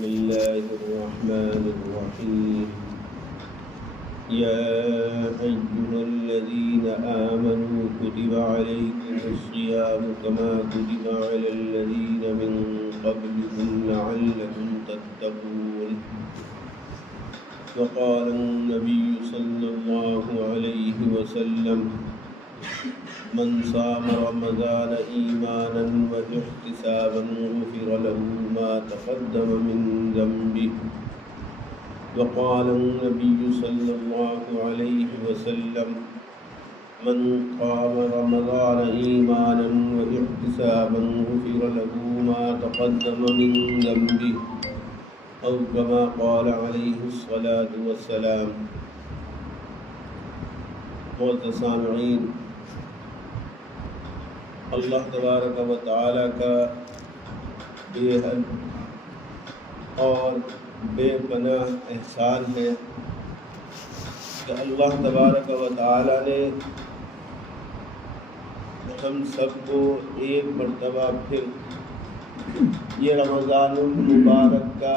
بسم الله الرحمن الرحيم يا أيها الذين آمنوا كتب عليكم الصيام كما كتب على الذين من قبلكم لعلكم تتقون وقال النبي صلى الله عليه وسلم من صام رمضان إيمانا واحتسابا غفر له ما تقدم من ذنبه وقال النبي صلى الله عليه وسلم من قام رمضان إيمانا واحتسابا غفر له ما تقدم من ذنبه أو كما قال عليه الصلاة والسلام. معزز سامعین، اللہ تبارک و تعالیٰ کا بے حد اور بے پناہ احسان ہے کہ اللہ تبارک و تعالیٰ نے ہم سب کو ایک مرتبہ پھر یہ رمضان المبارک کا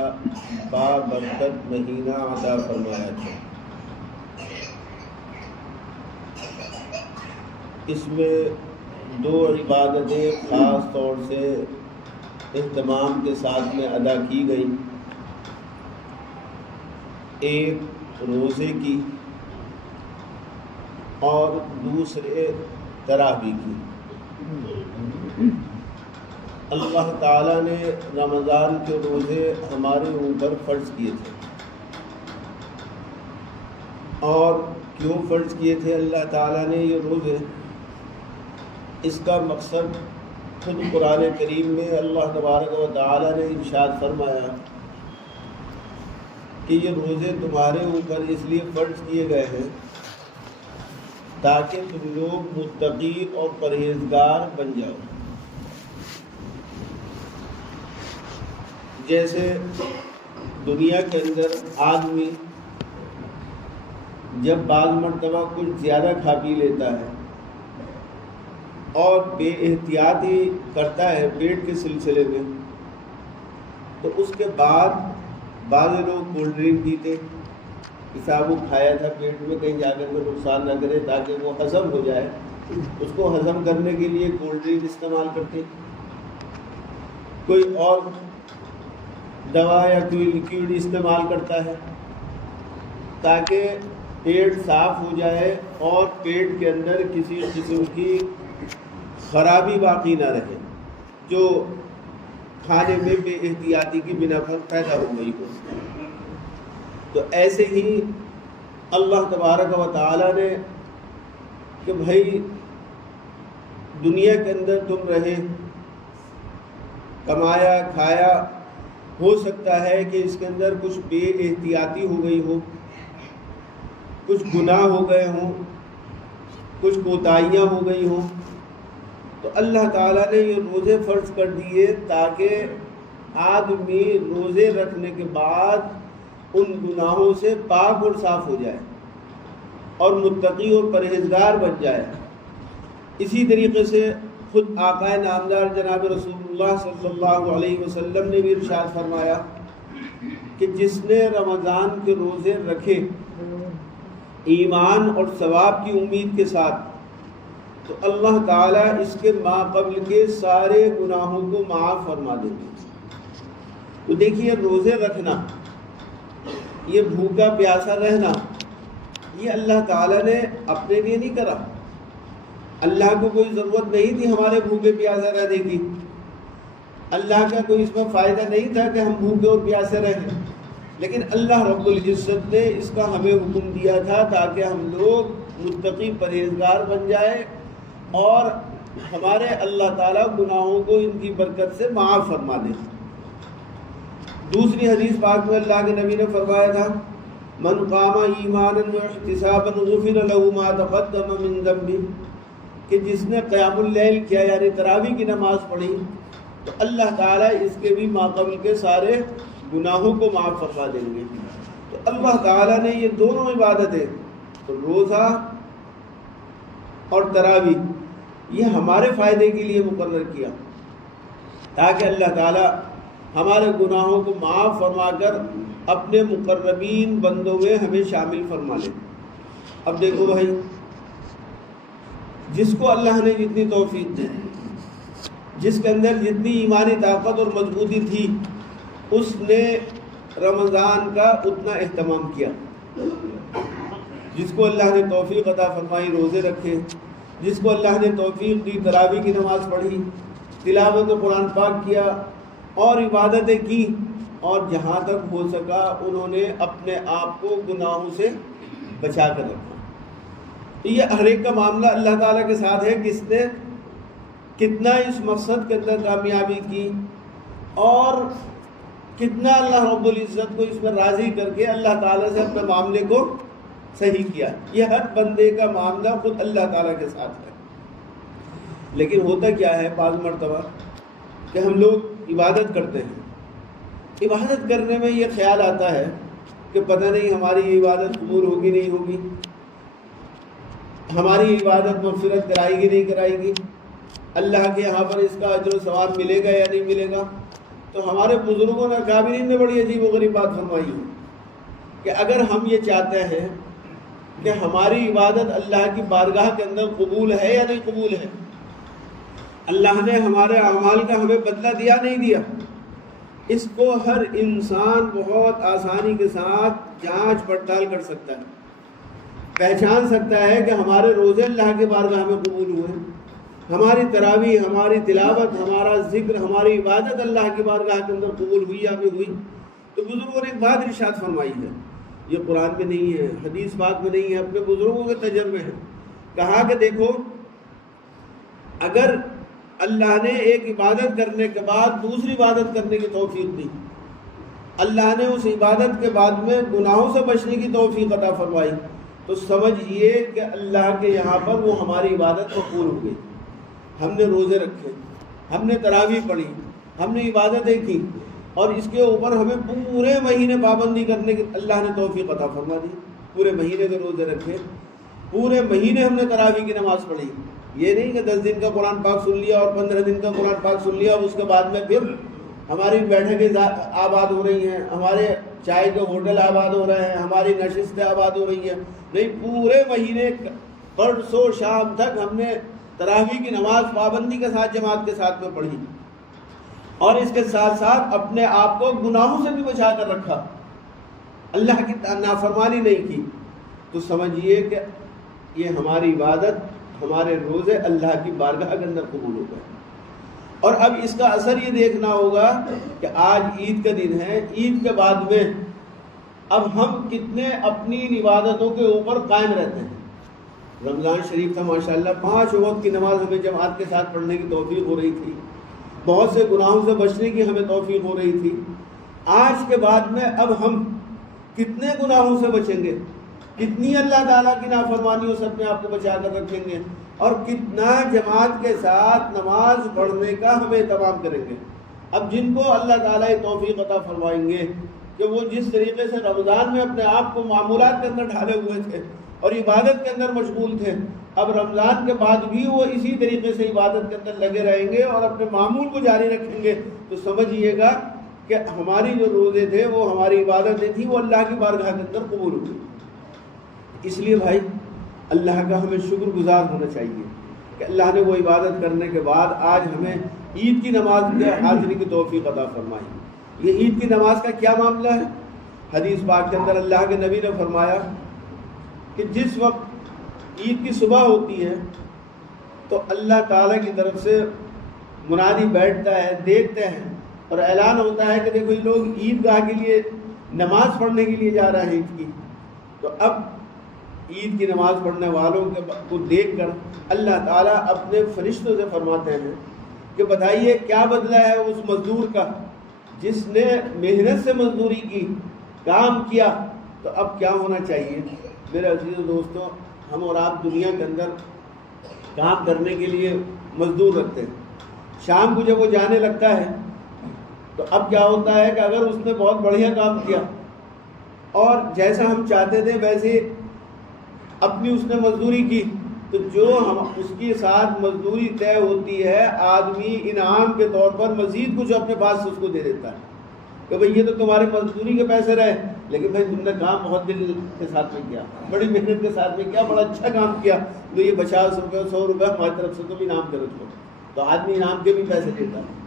بابرکت مہینہ عطا فرمایا تھا. اس میں دو عبادتیں خاص طور سے اہتمام کے ساتھ میں ادا کی گئی. ایک روزے کی اور دوسرے تراویح کی. اللہ تعالیٰ نے رمضان کے روزے ہمارے اوپر فرض کیے تھے. اور کیوں فرض کیے تھے اللہ تعالیٰ نے یہ روزے؟ اس کا مقصد خود قرآن کریم میں اللہ تبارک و تعالیٰ نے ارشاد فرمایا کہ یہ روزے تمہارے اوپر اس لیے فرض کیے گئے ہیں تاکہ تم لوگ متقی اور پرہیزگار بن جاؤ. جیسے دنیا کے اندر آدمی جب بعض مرتبہ کچھ زیادہ کھا پی لیتا ہے اور بے احتیاطی کرتا ہے پیٹ کے سلسلے میں، تو اس کے بعد بعض لوگ کولڈ ڈرنک پیتے، حساب وہ کھایا تھا پیٹ میں کہیں جا کر نقصان نہ کرے تاکہ وہ ہضم ہو جائے، اس کو ہضم کرنے کے لیے کولڈ ڈرنک استعمال کرتے. کوئی اور دوا یا کوئی لیکوڈ استعمال کرتا ہے تاکہ پیٹ صاف ہو جائے اور پیٹ کے اندر کسی قسم کی خرابی باقی نہ رہے جو کھانے میں بے احتیاطی کی بنا پر پیدا ہو گئی ہو. تو ایسے ہی اللہ تبارک و تعالیٰ نے کہ بھائی دنیا کے اندر تم رہے، کمایا کھایا، ہو سکتا ہے کہ اس کے اندر کچھ بے احتیاطی ہو گئی ہو، کچھ گناہ ہو گئے ہوں، کچھ کوتاہیاں ہو گئی ہوں، تو اللہ تعالیٰ نے یہ روزے فرض کر دیے تاکہ آدمی روزے رکھنے کے بعد ان گناہوں سے پاک اور صاف ہو جائے اور متقی اور پرہیزگار بن جائے. اسی طریقے سے خود آقا نامدار جناب رسول اللہ صلی اللہ علیہ وسلم نے بھی ارشاد فرمایا کہ جس نے رمضان کے روزے رکھے ایمان اور ثواب کی امید کے ساتھ تو اللہ تعالیٰ اس کے ماقبل کے سارے گناہوں کو معاف فرما دیں گے. تو دیکھیے روزے رکھنا، یہ بھوکا پیاسا رہنا، یہ اللہ تعالیٰ نے اپنے لیے نہیں کرا. اللہ کو کوئی ضرورت نہیں تھی ہمارے بھوکے پیاسے رہنے کی. اللہ کا کوئی اس میں فائدہ نہیں تھا کہ ہم بھوکے اور پیاسے رہیں، لیکن اللہ رب العزت نے اس کا ہمیں حکم دیا تھا تاکہ ہم لوگ متقی پرہیزگار بن جائے اور ہمارے اللہ تعالیٰ گناہوں کو ان کی برکت سے معاف فرما دے. دوسری حدیث پاک میں اللہ کے نبی نے فرمایا تھا من قام ایمانا واحتسابا غفر له ما تقدم من ذنبه، کہ جس نے قیام اللیل کیا یعنی تراویح کی نماز پڑھی تو اللہ تعالیٰ اس کے بھی ماقبل کے سارے گناہوں کو معاف فرما دیں گے. تو اللہ تعالیٰ نے یہ دونوں عبادتیں روزہ اور تراویح یہ ہمارے فائدے کے لیے مقرر کیا تاکہ اللہ تعالیٰ ہمارے گناہوں کو معاف فرما کر اپنے مقربین بندوں میں ہمیں شامل فرما لے۔ اب دیکھو بھائی، جس کو اللہ نے جتنی توفیق دی، جس کے اندر جتنی ایمانی طاقت اور مضبوطی تھی، اس نے رمضان کا اتنا اہتمام کیا۔ جس کو اللہ نے توفیق عطا فرمائی روزے رکھے، جس کو اللہ نے توفیق دی تراویح کی نماز پڑھی، تلاوت قرآن پاک کیا اور عبادتیں کی، اور جہاں تک ہو سکا انہوں نے اپنے آپ کو گناہوں سے بچا کر رکھا۔ یہ ہر ایک کا معاملہ اللہ تعالیٰ کے ساتھ ہے، کس نے کتنا اس مقصد کے اندر کامیابی کی اور کتنا اللہ رب العزت کو اس میں راضی کر کے اللہ تعالیٰ سے اپنے معاملے کو صحیح کیا۔ یہ ہر بندے کا معاملہ خود اللہ تعالیٰ کے ساتھ ہے۔ لیکن ہوتا کیا ہے بعض مرتبہ کہ ہم لوگ عبادت کرتے ہیں، عبادت کرنے میں یہ خیال آتا ہے کہ پتہ نہیں ہماری عبادت قبول ہوگی نہیں ہوگی، ہماری عبادت مغفرت کرائے گی نہیں کرائے گی، اللہ کے یہاں پر اس کا اجر و ثواب ملے گا یا نہیں ملے گا۔ تو ہمارے بزرگوں نے کابرین نے بڑی عجیب و غریب بات فرمائی ہے کہ اگر ہم یہ چاہتے ہیں کہ ہماری عبادت اللہ کی بارگاہ کے اندر قبول ہے یا نہیں قبول ہے، اللہ نے ہمارے اعمال کا ہمیں بدلہ دیا نہیں دیا، اس کو ہر انسان بہت آسانی کے ساتھ جانچ پڑتال کر سکتا ہے، پہچان سکتا ہے کہ ہمارے روزے اللہ کے بارگاہ میں قبول ہوئے، ہماری تراویح، ہماری تلاوت، ہمارا ذکر، ہماری عبادت اللہ کی بارگاہ کے اندر قبول ہوئی یا نہیں ہوئی۔ تو بزرگوں نے ایک بات ارشاد فرمائی ہے، یہ قرآن میں نہیں ہے، حدیث پاک میں نہیں ہے، اپنے بزرگوں کے تجربے ہیں۔ کہا کہ دیکھو، اگر اللہ نے ایک عبادت کرنے کے بعد دوسری عبادت کرنے کی توفیق دی، اللہ نے اس عبادت کے بعد میں گناہوں سے بچنے کی توفیق عطا فرمائی، تو سمجھئے کہ اللہ کے یہاں پر وہ ہماری عبادت قبول ہو گئی۔ ہم نے روزے رکھے، ہم نے تراویح پڑھی، ہم نے عبادتیں کی، اور اس کے اوپر ہمیں پورے مہینے پابندی کرنے کی اللہ نے توفیق عطا فرما دی۔ پورے مہینے کے روزے رکھے، پورے مہینے ہم نے تراویح کی نماز پڑھی۔ یہ نہیں کہ 10 دن کا قرآن پاک سن لیا اور 15 دن کا قرآن پاک سن لیا، اس کے بعد میں پھر ہماری بیٹھکیں آباد ہو رہی ہیں، ہمارے چائے کے ہوٹل آباد ہو رہے ہیں، ہماری نشستیں آباد ہو رہی ہیں۔ نہیں، پورے مہینے پرسوں شام تک ہم نے تراویح کی نماز پابندی کے ساتھ جماعت کے ساتھ میں پڑھی، اور اس کے ساتھ ساتھ اپنے آپ کو گناہوں سے بھی بچا کر رکھا، اللہ کی نافرمانی نہیں کی۔ تو سمجھیے کہ یہ ہماری عبادت، ہمارے روزے اللہ کی بارگاہ کے اندر قبول ہو گئے۔ اور اب اس کا اثر یہ دیکھنا ہوگا کہ آج عید کا دن ہے، عید کے بعد میں اب ہم کتنے اپنی عبادتوں کے اوپر قائم رہتے ہیں۔ رمضان شریف تھا ماشاءاللہ، 5 وقت کی نماز ہمیں جماعت کے ساتھ پڑھنے کی توفیق ہو رہی تھی، بہت سے گناہوں سے بچنے کی ہمیں توفیق ہو رہی تھی۔ آج کے بعد میں اب ہم کتنے گناہوں سے بچیں گے، کتنی اللہ تعالیٰ کی نافرمانیوں سے اپنے آپ کو بچا کر رکھیں گے، اور کتنا جماعت کے ساتھ نماز پڑھنے کا ہم اہتمام کریں گے۔ اب جن کو اللہ تعالیٰ توفیق عطا فرمائیں گے کہ وہ جس طریقے سے رمضان میں اپنے آپ کو معمولات کے اندر ڈھالے ہوئے تھے اور عبادت کے اندر مشغول تھے، اب رمضان کے بعد بھی وہ اسی طریقے سے عبادت کے اندر لگے رہیں گے اور اپنے معمول کو جاری رکھیں گے، تو سمجھیے گا کہ ہماری جو روزے تھے، وہ ہماری عبادتیں تھیں، وہ اللہ کی بارگاہ کے اندر قبول ہوئی۔ اس لیے بھائی، اللہ کا ہمیں شکر گزار ہونا چاہیے کہ اللہ نے وہ عبادت کرنے کے بعد آج ہمیں عید کی نماز کے حاضری کی توفیق عطا فرمائی۔ یہ عید کی نماز کا کیا معاملہ ہے؟ حدیث پاک کے اندر اللہ کے نبی نے فرمایا کہ جس وقت عید کی صبح ہوتی ہے تو اللہ تعالیٰ کی طرف سے منادی بیٹھتا ہے، دیکھتے ہیں اور اعلان ہوتا ہے کہ دیکھو یہ لوگ عید گاہ کے لیے نماز پڑھنے کے لیے جا رہے ہیں عید کی۔ تو اب عید کی نماز پڑھنے والوں کو دیکھ کر اللہ تعالیٰ اپنے فرشتوں سے فرماتے ہیں کہ بتائیے کیا بدلہ ہے اس مزدور کا جس نے محنت سے مزدوری کی، کام کیا، تو اب کیا ہونا چاہیے؟ میرے عزیز دوستوں، ہم اور آپ دنیا کے اندر کام کرنے کے لیے مزدور رکھتے ہیں، شام کو جب وہ جانے لگتا ہے تو اب کیا ہوتا ہے کہ اگر اس نے بہت بڑھیا کام کیا اور جیسا ہم چاہتے تھے ویسے اپنی اس نے مزدوری کی، تو جو ہم اس کے ساتھ مزدوری طے ہوتی ہے، آدمی انعام کے طور پر مزید کچھ اپنے پاس سے اس کو دے دیتا ہے کہ بھئی یہ تو تمہارے مزدوری کے پیسے رہے، لیکن بھائی تم نے کام بہت دل کے ساتھ میں کیا، بڑی محنت کے ساتھ میں کیا، بڑا اچھا کام کیا، تو یہ 50 روپے 100 روپے ہماری طرف سے تم انعام کے رکھو، تو آدمی انعام کے بھی پیسے دیتا ہے۔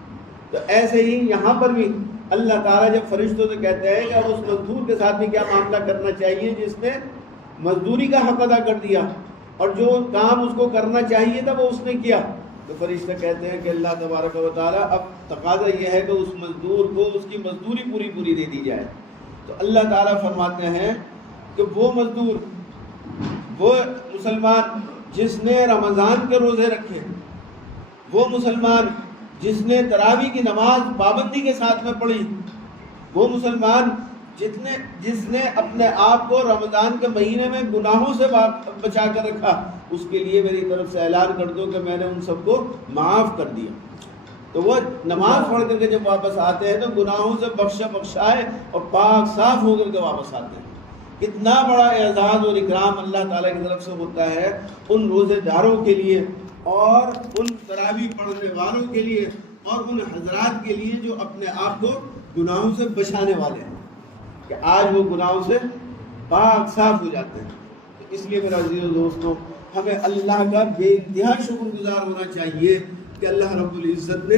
تو ایسے ہی یہاں پر بھی اللہ تعالیٰ جب فرشتوں سے کہتے ہیں کہ اب اس مزدور کے ساتھ بھی کیا معاملہ کرنا چاہیے جس نے مزدوری کا حق ادا کر دیا اور جو کام اس کو کرنا چاہیے تھا وہ اس نے کیا، تو فرشتے کہتے ہیں کہ اللہ تبارک و تعالیٰ اب تقاضا یہ ہے کہ اس مزدور کو اس کی مزدوری پوری دے دی جائے۔ تو اللہ تعالیٰ فرماتے ہیں کہ وہ مزدور، وہ مسلمان جس نے رمضان کے روزے رکھے، وہ مسلمان جس نے تراویح کی نماز پابندی کے ساتھ میں پڑھی، وہ مسلمان جس نے اپنے آپ کو رمضان کے مہینے میں گناہوں سے بچا کر رکھا، اس کے لیے میری طرف سے اعلان کر دو کہ میں نے ان سب کو معاف کر دیا۔ تو وہ نماز پڑھ کر کے جب واپس آتے ہیں تو گناہوں سے بخشائے اور پاک صاف ہو کر کے واپس آتے ہیں۔ کتنا بڑا اعزاز اور اکرام اللہ تعالیٰ کی طرف سے ہوتا ہے ان روزے داروں کے لیے اور ان تراویح پڑھنے والوں کے لیے اور ان حضرات کے لیے جو اپنے آپ کو گناہوں سے بچانے والے ہیں، کہ آج وہ گناہوں سے پاک صاف ہو جاتے ہیں۔ تو اس لیے میرا عزیز و دوستو، ہمیں اللہ کا بے انتہا شکر گزار ہونا چاہیے کہ اللہ رب العزت نے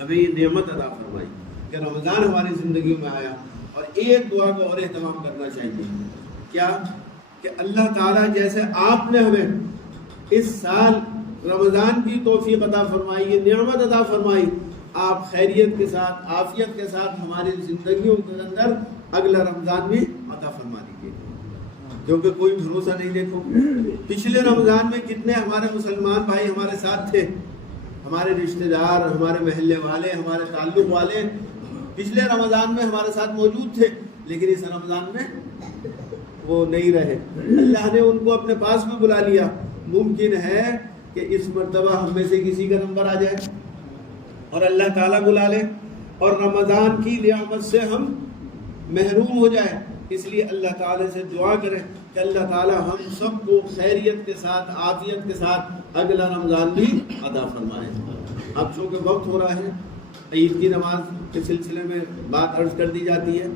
ہمیں یہ نعمت عطا فرمائی کہ رمضان ہماری زندگیوں میں آیا۔ اور ایک دعا کا اور اہتمام کرنا چاہیے، کیا کہ اللہ تعالیٰ جیسے آپ نے ہمیں اس سال رمضان کی توفیق عطا فرمائی، یہ نعمت عطا فرمائی، آپ خیریت کے ساتھ عافیت کے ساتھ ہماری زندگیوں کے اندر اگلا رمضان بھی عطا فرما دیجیے، کیونکہ کوئی بھروسہ نہیں۔ دیکھو پچھلے رمضان میں کتنے ہمارے مسلمان بھائی ہمارے ساتھ تھے، ہمارے رشتہ دار، ہمارے محلے والے، ہمارے تعلق والے پچھلے رمضان میں ہمارے ساتھ موجود تھے، لیکن اس رمضان میں وہ نہیں رہے۔ اللہ نے ان کو اپنے پاس میں بلا لیا۔ ممکن ہے کہ اس مرتبہ ہم میں سے کسی کا نمبر آ جائے اور اللہ تعالیٰ بلا لے اور رمضان کی نعمت سے ہم محروم ہو جائیں۔ اس لیے اللہ تعالیٰ سے دعا کریں کہ اللہ تعالیٰ ہم سب کو خیریت کے ساتھ عافیت کے ساتھ اگلا رمضان بھی عطا فرمائے۔ اب چونکہ وقت ہو رہا ہے، عید کی نماز کے سلسلے میں بات عرض کر دی جاتی ہے۔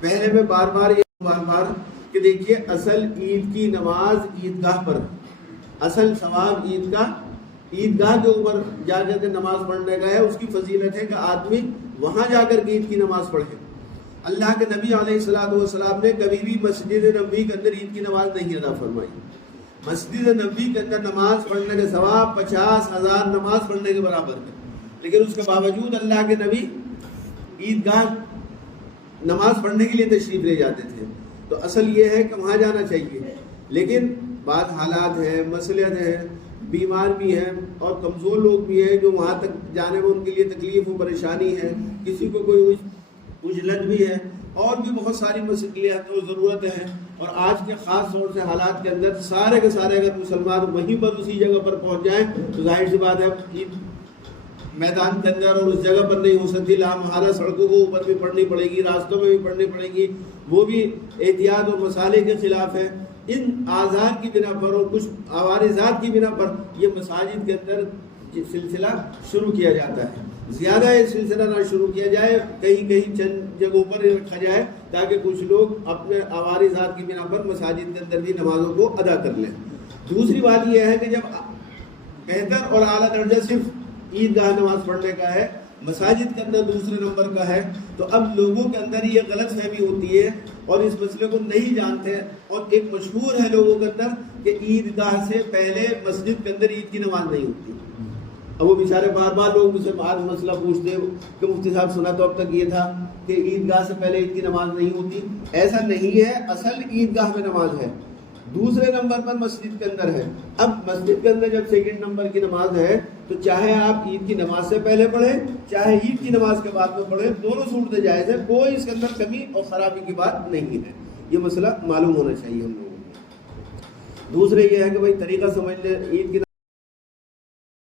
پہلے میں بار بار کہ دیکھیے اصل عید کی نماز عیدگاہ پر، اصل ثواب عیدگاہ کے اوپر جا کر کے نماز پڑھنے کا ہے۔ اس کی فضیلت ہے کہ آدمی وہاں جا کر کے عید کی نماز پڑھے۔ اللہ کے نبی علیہ الصلوۃ والسلام نے کبھی بھی مسجد نبوی کے اندر عید کی نماز نہیں ادا فرمائی۔ مسجد نبوی کے اندر نماز پڑھنے کا ثواب 50,000 نماز پڑھنے کے برابر ہے، لیکن اس کے باوجود اللہ کے نبی عیدگاہ نماز پڑھنے کے لیے تشریف لے جاتے تھے۔ تو اصل یہ ہے کہ وہاں جانا چاہیے، لیکن بعض حالات ہیں، مسئلہ ہے، بیمار بھی ہیں اور کمزور لوگ بھی ہیں جو وہاں تک جانے میں ان کے لیے تکلیف و پریشانی ہے، کسی کو کوئی عجلت بھی ہے اور بھی بہت ساری مسئلات اور ضرورتیں ہیں۔ اور آج کے خاص طور سے حالات کے اندر سارے کے سارے اگر مسلمان وہیں پر اسی جگہ پر پہنچ جائیں تو ظاہر سی بات ہے عید میدان کے اندر اور اس جگہ پر نہیں ہو سکتی، لامحالہ سڑکوں کو اوپر بھی پڑھنی پڑے گی، راستوں میں بھی پڑھنی پڑے گی، وہ بھی احتیاط اور مسالے کے خلاف ہے۔ ان آزار کی بنا پر اور کچھ عوارضات کی بنا پر یہ مساجد کے اندر سلسلہ شروع کیا جاتا ہے۔ زیادہ یہ سلسلہ نہ شروع کیا جائے، کہیں چند جگہوں پر رکھا جائے تاکہ کچھ لوگ اپنے عوارضات کی بنا پر مساجد کے اندر بھی نمازوں کو ادا کر لیں۔ دوسری بات یہ ہے کہ جب بہتر اور اعلیٰ درجہ صرف عیدگاہ نماز پڑھنے کا ہے، مساجد کے اندر دوسرے نمبر کا ہے، تو اب لوگوں کے اندر یہ غلط فہمی ہوتی ہے اور اس مسئلے کو نہیں جانتے، اور ایک مشہور ہے لوگوں کے اندر کہ عیدگاہ سے پہلے مسجد کے اندر عید کی نماز نہیں ہوتی۔ اب وہ بیچارے بار لوگ مجھ سے آج مسئلہ پوچھتے کہ مفتی صاحب سنا تو اب تک یہ تھا کہ عیدگاہ سے پہلے عید کی نماز نہیں ہوتی۔ ایسا نہیں ہے، اصل عیدگاہ میں نماز ہے، دوسرے نمبر پر مسجد کے اندر ہے۔ اب مسجد کے اندر جب سیکنڈ نمبر کی نماز ہے تو چاہے آپ عید کی نماز سے پہلے پڑھیں چاہے عید کی نماز کے بعد میں پڑھیں، دونوں صورتیں جائز ہیں، کوئی اس کے اندر کمی اور خرابی کی بات نہیں ہے۔ یہ مسئلہ معلوم ہونا چاہیے ہم لوگوں کو۔ دوسرے یہ ہے کہ بھائی طریقہ سمجھ لیں عید کی